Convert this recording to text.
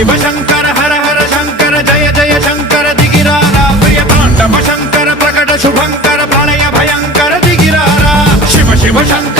शिव शंकर हर हर शंकर जय जय शंकर दिगिरारा प्रिय तांडव शंकर प्रकट शुभंकर प्रलय भयंकर दिगिरारा शिव शिव शंकर